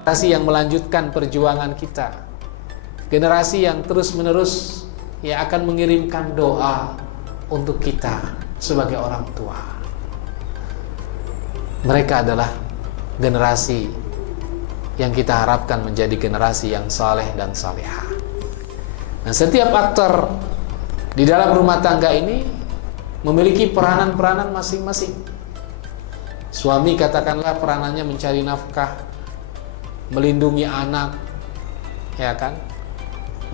generasi yang melanjutkan perjuangan kita, generasi yang terus-menerus ya akan mengirimkan doa untuk kita sebagai orang tua. Mereka adalah generasi yang kita harapkan menjadi generasi yang saleh dan salehah. Nah, setiap aktor di dalam rumah tangga ini memiliki peranan-peranan masing-masing. Suami katakanlah peranannya mencari nafkah, melindungi anak, ya kan,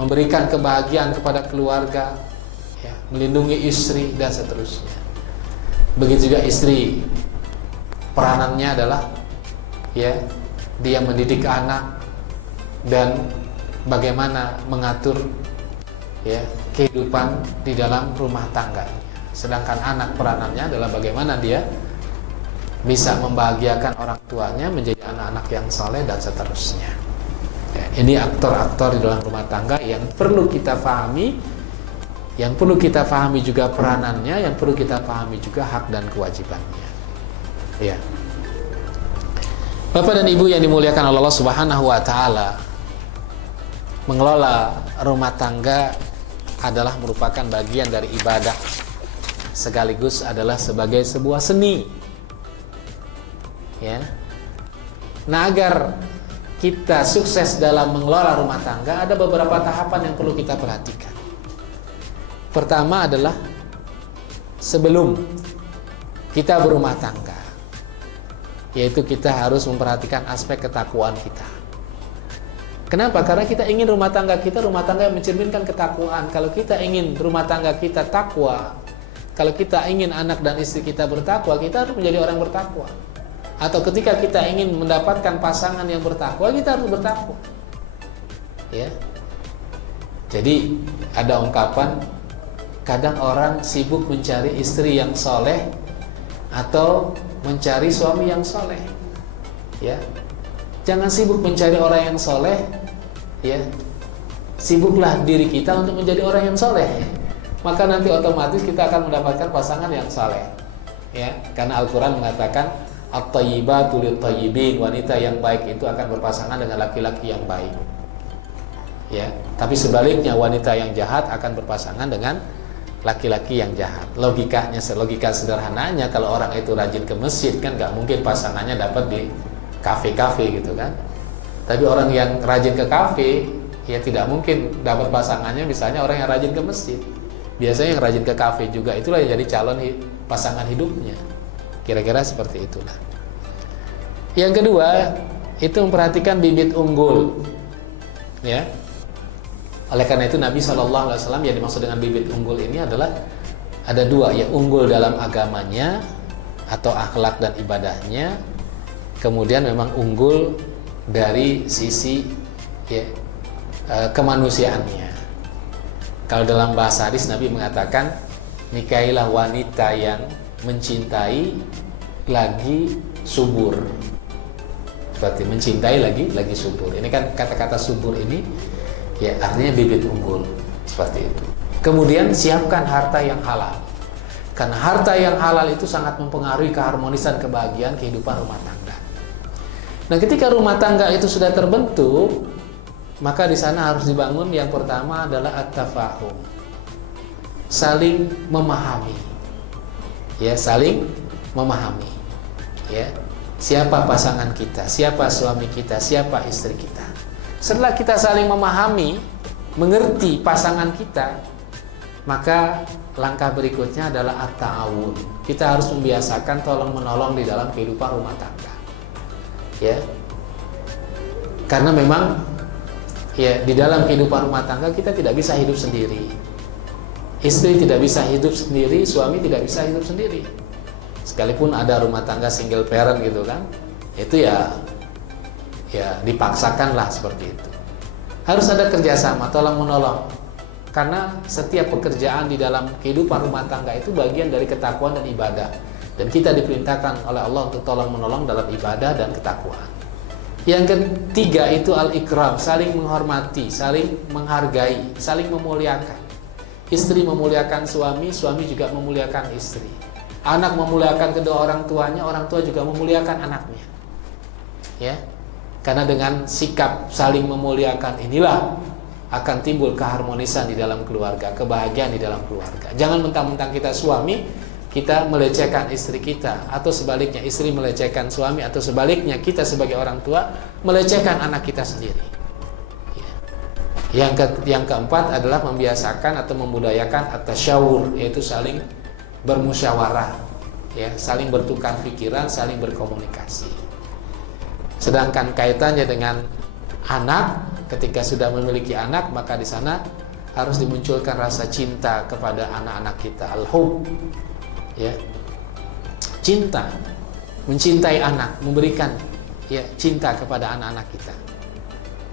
memberikan kebahagiaan kepada keluarga, ya, melindungi istri dan seterusnya. Begitu juga istri, peranannya adalah ya dia mendidik anak dan bagaimana mengatur ya kehidupan di dalam rumah tangga. Sedangkan anak peranannya adalah bagaimana dia bisa membahagiakan orang tuanya, menjadi anak-anak yang saleh dan seterusnya. Ya, ini aktor-aktor di dalam rumah tangga yang perlu kita pahami, yang perlu kita pahami juga peranannya, yang perlu kita pahami juga hak dan kewajibannya. Ya. Bapak dan Ibu yang dimuliakan Allah Subhanahu wa taala, mengelola rumah tangga adalah merupakan bagian dari ibadah, sekaligus adalah sebagai sebuah seni. Ya. Nah, agar kita sukses dalam mengelola rumah tangga, ada beberapa tahapan yang perlu kita perhatikan. Pertama adalah sebelum kita berumah tangga, yaitu kita harus memperhatikan aspek ketakwaan kita. Kenapa? Karena kita ingin rumah tangga kita rumah tangga yang mencerminkan ketakwaan. Kalau kita ingin rumah tangga kita takwa, kalau kita ingin anak dan istri kita bertakwa, kita harus menjadi orang bertakwa. Atau ketika kita ingin mendapatkan pasangan yang bertakwa, kita harus bertakwa. Ya. Jadi ada ungkapan, kadang orang sibuk mencari istri yang soleh atau mencari suami yang soleh. Ya. Jangan sibuk mencari orang yang soleh, ya. Sibuklah diri kita untuk menjadi orang yang soleh. Maka nanti otomatis kita akan mendapatkan pasangan yang soleh. Ya, karena Al-Quran mengatakan at-thayyibatu lit-thayyibin, wanita yang baik itu akan berpasangan dengan laki-laki yang baik. Ya, tapi sebaliknya wanita yang jahat akan berpasangan dengan laki-laki yang jahat. Logikanya, logika sederhananya, kalau orang itu rajin ke masjid kan nggak mungkin pasangannya dapat di kafe-kafe gitu kan. Tapi orang yang rajin ke kafe ya tidak mungkin dapat pasangannya misalnya orang yang rajin ke masjid. Biasanya yang rajin ke kafe juga itulah yang jadi calon pasangan hidupnya. Kira-kira seperti itulah. Yang kedua, itu memperhatikan bibit unggul. Ya. Oleh karena itu Nabi SAW yang dimaksud dengan bibit unggul ini adalah ada dua, ya, unggul dalam agamanya atau akhlak dan ibadahnya. Kemudian memang unggul dari sisi ya, kemanusiaannya. Kalau dalam bahasa hadis Nabi mengatakan, nikahilah wanita yang mencintai lagi subur. Seperti mencintai lagi subur. Ini kan kata-kata subur ini ya artinya bibit unggul, seperti itu. Kemudian siapkan harta yang halal. Karena harta yang halal itu sangat mempengaruhi keharmonisan kebahagiaan kehidupan rumah tangga. Nah, ketika rumah tangga itu sudah terbentuk, maka di sana harus dibangun yang pertama adalah at-tafahum. Saling memahami. Ya, saling memahami. Ya. Siapa pasangan kita, siapa suami kita, siapa istri kita. Setelah kita saling memahami, mengerti pasangan kita, maka langkah berikutnya adalah at-ta'awun. Kita harus membiasakan tolong-menolong di dalam kehidupan rumah tangga. Ya. Karena memang ya di dalam kehidupan rumah tangga kita tidak bisa hidup sendiri. Istri tidak bisa hidup sendiri, suami tidak bisa hidup sendiri. Sekalipun ada rumah tangga single parent gitu kan, itu ya dipaksakanlah seperti itu. Harus ada kerjasama, tolong menolong. Karena setiap pekerjaan di dalam kehidupan rumah tangga itu bagian dari ketakwaan dan ibadah. Dan kita diperintahkan oleh Allah untuk tolong menolong dalam ibadah dan ketakwaan. Yang ketiga itu al-ikram, saling menghormati, saling menghargai, saling memuliakan. Istri memuliakan suami, suami juga memuliakan istri. Anak memuliakan kedua orang tuanya, orang tua juga memuliakan anaknya. Ya. Karena dengan sikap saling memuliakan inilah akan timbul keharmonisan di dalam keluarga, kebahagiaan di dalam keluarga. Jangan mentang-mentang kita suami, kita melecehkan istri kita, atau sebaliknya istri melecehkan suami, atau sebaliknya kita sebagai orang tua melecehkan anak kita sendiri. Yang keempat adalah membiasakan atau membudayakan at-tasyawur, yaitu saling bermusyawarah, ya, saling bertukar pikiran, saling berkomunikasi. Sedangkan kaitannya dengan anak, ketika sudah memiliki anak, maka di sana harus dimunculkan rasa cinta kepada anak-anak kita, al-hub, ya, cinta, mencintai anak, memberikan, ya, cinta kepada anak-anak kita.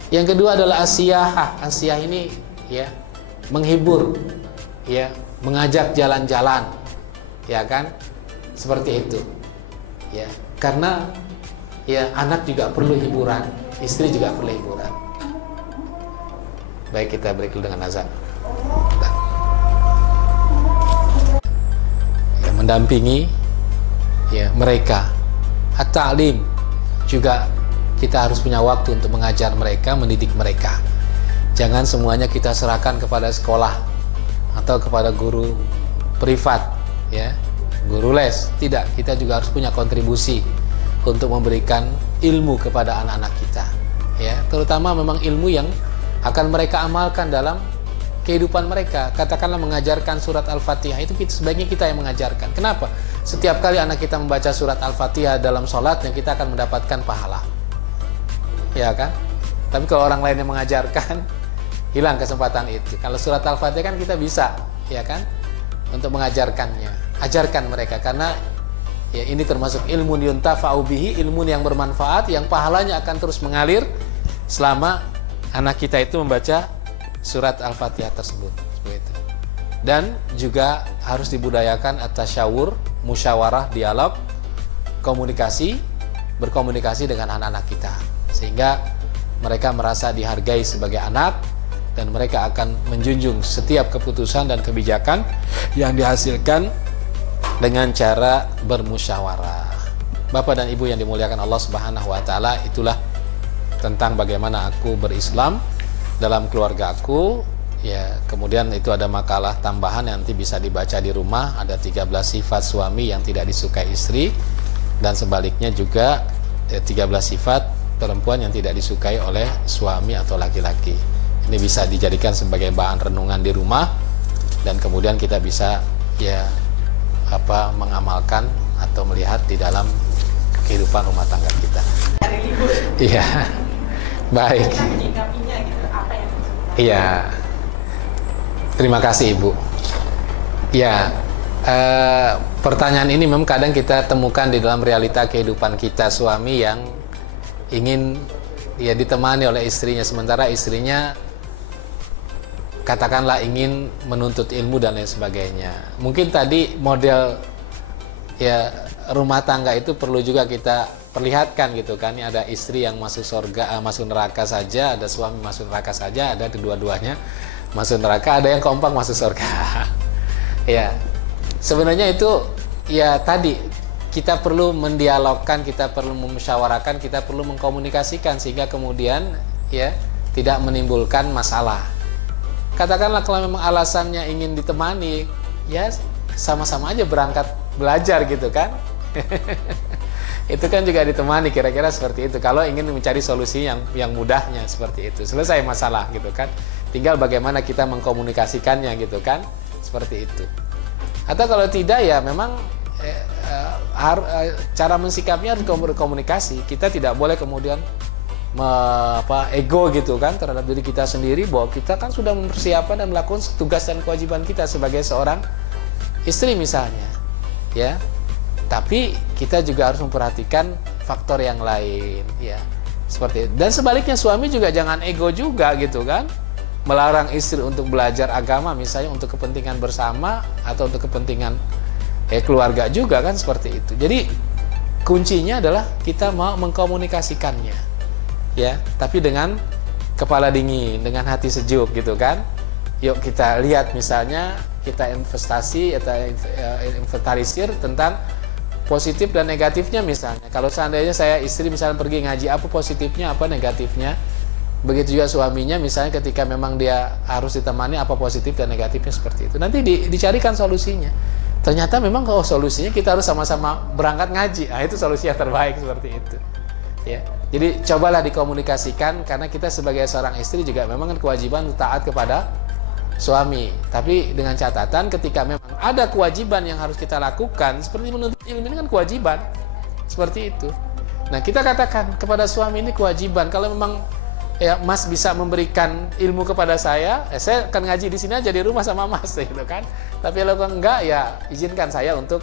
Yang kedua adalah asyah. Asyah ini, ya, menghibur, ya, mengajak jalan-jalan, ya kan, seperti itu, ya, karena ya anak juga perlu hiburan, istri juga perlu hiburan. Baik, kita break dulu dengan azan. Ya, mendampingi, ya, mereka. At-ta'lim juga kita harus punya waktu untuk mengajar mereka, mendidik mereka. Jangan semuanya kita serahkan kepada sekolah atau kepada guru privat, ya, guru les. Tidak, kita juga harus punya kontribusi untuk memberikan ilmu kepada anak-anak kita, ya, terutama memang ilmu yang akan mereka amalkan dalam kehidupan mereka. Katakanlah mengajarkan surat Al-Fatihah, itu sebaiknya kita yang mengajarkan. Kenapa? Setiap kali anak kita membaca surat Al-Fatihah dalam sholatnya, kita akan mendapatkan pahala, ya kan? Tapi kalau orang lain yang mengajarkan, hilang kesempatan itu. Kalau surat Al-Fatihah kan kita bisa, ya kan, untuk mengajarkannya. Ajarkan mereka, karena ya, ini termasuk ilmu yuntafa'u bihi, ilmu yang bermanfaat, yang pahalanya akan terus mengalir selama anak kita itu membaca surat Al-Fatihah tersebut. Dan juga harus dibudayakan at-tasyawur, musyawarah, dialog, komunikasi, berkomunikasi dengan anak-anak kita, sehingga mereka merasa dihargai sebagai anak, dan mereka akan menjunjung setiap keputusan dan kebijakan yang dihasilkan dengan cara bermusyawarah. Bapak dan Ibu yang dimuliakan Allah Subhanahu wa taala, itulah tentang bagaimana aku berislam dalam keluarga aku, ya. Kemudian itu ada makalah tambahan yang nanti bisa dibaca di rumah, ada 13 sifat suami yang tidak disukai istri, dan sebaliknya juga 13 sifat perempuan yang tidak disukai oleh suami atau laki-laki. Ini bisa dijadikan sebagai bahan renungan di rumah, dan kemudian kita bisa, ya, mengamalkan atau melihat di dalam kehidupan rumah tangga kita. Iya, baik. Iya, terima kasih Ibu. Ya, pertanyaan ini memang kadang kita temukan di dalam realita kehidupan kita, suami yang ingin, ya, ditemani oleh istrinya, sementara istrinya katakanlah ingin menuntut ilmu dan lain sebagainya. Mungkin tadi model, ya, rumah tangga itu perlu juga kita perlihatkan gitu kan. Ini ada istri yang masuk surga, masuk neraka saja, ada suami masuk neraka saja, ada kedua-duanya masuk neraka, ada yang kompak masuk surga. Ya, sebenarnya itu, ya, tadi kita perlu mendialogkan, kita perlu memusyawarahkan, kita perlu mengkomunikasikan, sehingga kemudian, ya, tidak menimbulkan masalah. Katakanlah kalau memang alasannya ingin ditemani, ya, sama-sama aja berangkat belajar gitu kan. Itu kan juga ditemani, kira-kira seperti itu. Kalau ingin mencari solusi yang mudahnya seperti itu, selesai masalah gitu kan. Tinggal bagaimana kita mengkomunikasikannya gitu kan, seperti itu. Atau kalau tidak, ya memang cara mensikapnya harus berkomunikasi. Kita tidak boleh kemudian ego gitu kan terhadap diri kita sendiri, bahwa kita kan sudah mempersiapkan dan melakukan tugas dan kewajiban kita sebagai seorang istri misalnya, ya. Tapi kita juga harus memperhatikan faktor yang lain, ya, seperti itu. Dan sebaliknya suami juga jangan ego juga gitu kan, melarang istri untuk belajar agama misalnya untuk kepentingan bersama atau untuk kepentingan keluarga juga kan, seperti itu. Jadi kuncinya adalah kita mau mengkomunikasikannya, ya, tapi dengan kepala dingin, dengan hati sejuk gitu kan. Yuk kita lihat misalnya, kita investasi atau inventarisir tentang positif dan negatifnya misalnya. Kalau seandainya saya istri misalnya pergi ngaji, apa positifnya, apa negatifnya. Begitu juga suaminya misalnya ketika memang dia harus ditemani, apa positif dan negatifnya seperti itu. Nanti dicarikan solusinya. Ternyata memang solusinya kita harus sama-sama berangkat ngaji. Nah, itu solusi yang terbaik seperti itu. Ya. Jadi cobalah dikomunikasikan, karena kita sebagai seorang istri juga memang kan kewajiban taat kepada suami. Tapi dengan catatan ketika memang ada kewajiban yang harus kita lakukan, seperti menuntut ilmu ini kan kewajiban. Seperti itu. Nah, kita katakan kepada suami ini kewajiban. Kalau memang ya Mas bisa memberikan ilmu kepada saya akan ngaji di sini aja di rumah sama Mas gitu kan. Tapi kalau enggak, ya izinkan saya untuk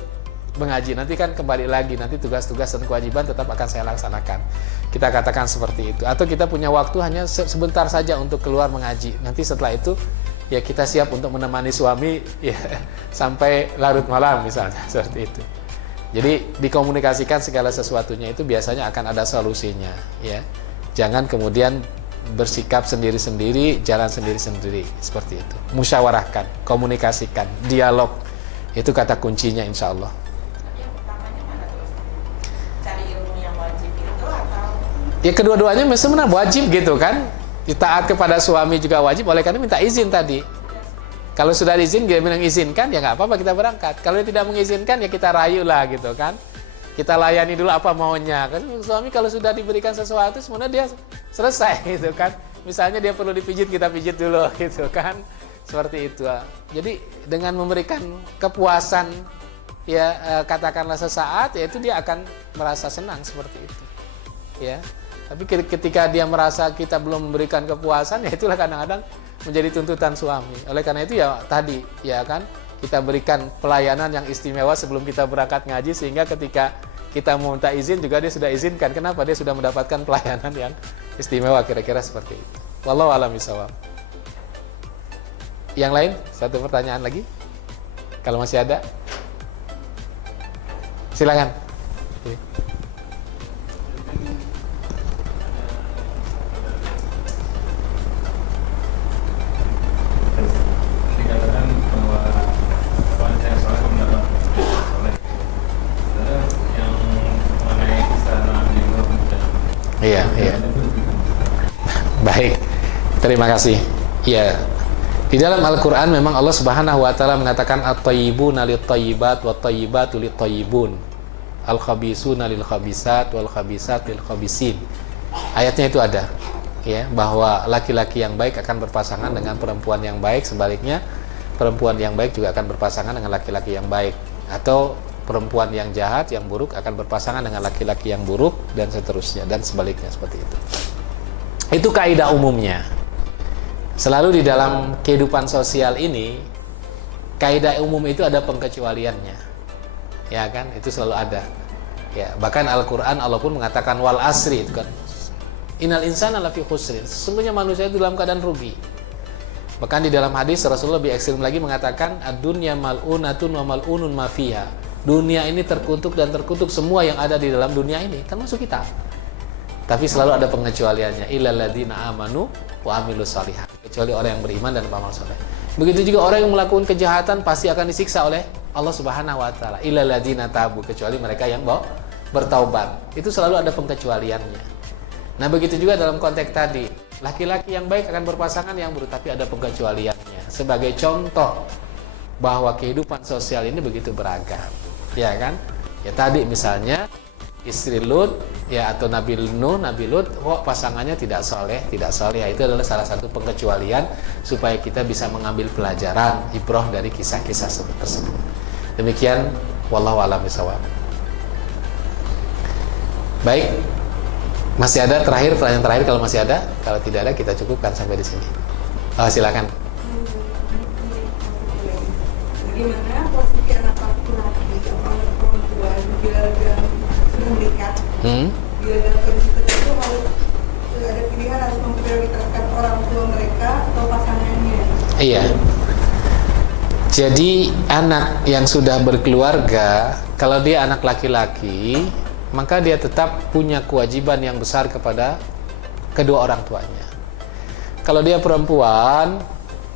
mengaji. Nanti kan kembali lagi, nanti tugas-tugas dan kewajiban tetap akan saya laksanakan. Kita katakan seperti itu. Atau kita punya waktu hanya sebentar saja untuk keluar mengaji. Nanti setelah itu ya kita siap untuk menemani suami ya sampai larut malam misalnya, seperti itu. Jadi dikomunikasikan segala sesuatunya, itu biasanya akan ada solusinya ya. Jangan kemudian bersikap sendiri-sendiri, jalan sendiri-sendiri, seperti itu. Musyawarahkan, komunikasikan, dialog, itu kata kuncinya insya Allah. Yang utamanya mana tuh? Cari ilmu yang wajib itu atau? Ya kedua-duanya sebenarnya wajib gitu kan. Taat kepada suami juga wajib, oleh karena minta izin tadi. Kalau sudah diizin, dia bilang izinkan, ya nggak apa-apa kita berangkat. Kalau dia tidak mengizinkan, ya kita rayu lah gitu kan. Kita layani dulu apa maunya. Kan suami kalau sudah diberikan sesuatu, sebenarnya dia selesai gitu kan. Misalnya dia perlu dipijit, kita pijit dulu gitu kan. Seperti itu. Jadi dengan memberikan kepuasan, ya katakanlah sesaat, ya itu dia akan merasa senang seperti itu. Ya. Tapi ketika dia merasa kita belum memberikan kepuasan, ya itulah kadang-kadang menjadi tuntutan suami. Oleh karena itu ya tadi, ya kan, kita berikan pelayanan yang istimewa sebelum kita berangkat ngaji, sehingga ketika kita mau minta izin juga dia sudah izinkan. Kenapa? Dia sudah mendapatkan pelayanan yang istimewa, kira-kira seperti itu. Wallahu a'lam bishawab. Yang lain, satu pertanyaan lagi. Kalau masih ada, silakan. Iya, iya. Baik. Terima kasih. Iya. Di dalam Al-Qur'an memang Allah Subhanahu wa taala mengatakan at-thayyibuna lit-thayyibat wat-thayyibatu lit-thayyibun. Al-khabisuna lil-khabisat wal-khabisat lil-khabisin. Ayatnya itu ada, ya, bahwa laki-laki yang baik akan berpasangan dengan perempuan yang baik, sebaliknya perempuan yang baik juga akan berpasangan dengan laki-laki yang baik, atau perempuan yang jahat, yang buruk akan berpasangan dengan laki-laki yang buruk, dan seterusnya, dan sebaliknya seperti itu. Itu kaidah umumnya. Selalu di dalam kehidupan sosial ini, kaidah umum itu ada pengecualiannya, ya kan? Itu selalu ada. Ya, bahkan Al-Quran Allah pun mengatakan wal asri, itu kan, innal insana lafi khusrin, sesungguhnya manusia itu dalam keadaan rugi. Bahkan di dalam hadis Rasulullah lebih ekstrim lagi mengatakan ad-dunya mal'unatun wa mal'unun ma fiha. Dunia ini terkutuk dan terkutuk semua yang ada di dalam dunia ini, termasuk kita. Tapi selalu ada pengecualiannya, illal ladzina amanu wa amilus shalihat, kecuali orang yang beriman dan beramal saleh. Begitu juga orang yang melakukan kejahatan pasti akan disiksa oleh Allah Subhanahu wa taala. Illal ladzina tabu, kecuali mereka yang bertaubat. Itu selalu ada pengecualiannya. Nah, begitu juga dalam konteks tadi, laki-laki yang baik akan berpasangan yang buruk, tapi ada pengecualiannya. Sebagai contoh bahwa kehidupan sosial ini begitu beragam, ya kan? Ya tadi misalnya istri Lut, ya, atau Nabi Nuh, Nabi Lut, kok pasangannya tidak soleh, ya, itu adalah salah satu pengecualian supaya kita bisa mengambil pelajaran ibrah dari kisah-kisah tersebut. Demikian, wallahu a'lam bishawab. Baik, masih ada pertanyaan terakhir kalau masih ada. Kalau tidak ada, kita cukupkan sampai di sini. Silakan. Bagaimana posisi anak laki-laki atau anak perempuan bila sudah menikah, bila dalam kondisi tertentu harus ada pilihan harus memprioritaskan orang tua mereka atau pasangannya? Iya. Jadi anak yang sudah berkeluarga, kalau dia anak laki-laki, maka dia tetap punya kewajiban yang besar kepada kedua orang tuanya. Kalau dia perempuan,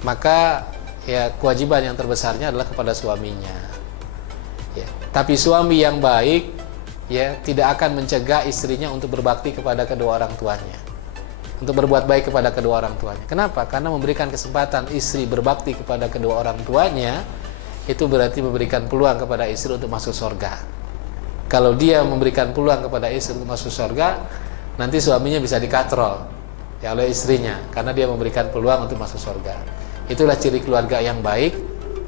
maka ya kewajiban yang terbesarnya adalah kepada suaminya. Ya. Tapi suami yang baik ya tidak akan mencegah istrinya untuk berbakti kepada kedua orang tuanya, untuk berbuat baik kepada kedua orang tuanya. Kenapa? Karena memberikan kesempatan istri berbakti kepada kedua orang tuanya itu berarti memberikan peluang kepada istri untuk masuk surga. Kalau dia memberikan peluang kepada istri untuk masuk surga, nanti suaminya bisa dikatrol ya oleh istrinya karena dia memberikan peluang untuk masuk surga. Itulah ciri keluarga yang baik,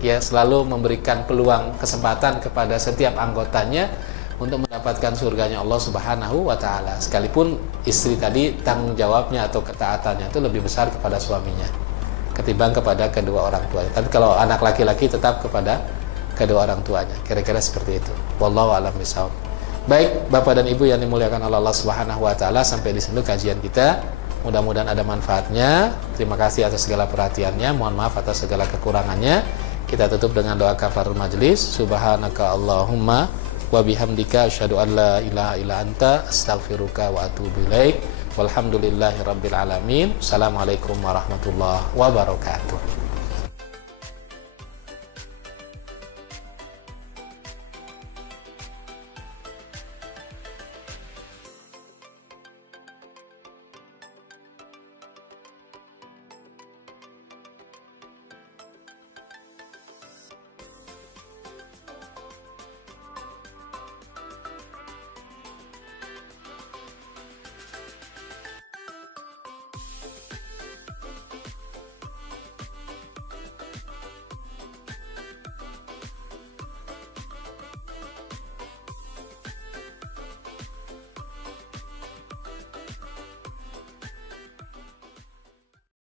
ya, selalu memberikan peluang, kesempatan kepada setiap anggotanya untuk mendapatkan surganya Allah Subhanahu wa taala. Sekalipun istri tadi tanggung jawabnya atau ketaatannya itu lebih besar kepada suaminya ketimbang kepada kedua orang tuanya. Tapi kalau anak laki-laki tetap kepada kedua orang tuanya. Kira-kira seperti itu. Wallahu a'lam bishawab. Baik, Bapak dan Ibu yang dimuliakan oleh Allah Subhanahu wa taala, sampai di sini kajian kita. Mudah-mudahan ada manfaatnya. Terima kasih atas segala perhatiannya. Mohon maaf atas segala kekurangannya. Kita tutup dengan doa kafarul majelis. Subhanaka Allahumma wa bihamdika asyhadu an la ilaha illa anta astaghfiruka wa atubu ilaik. Walhamdulillahi rabbil alamin. Assalamualaikum warahmatullahi wabarakatuh.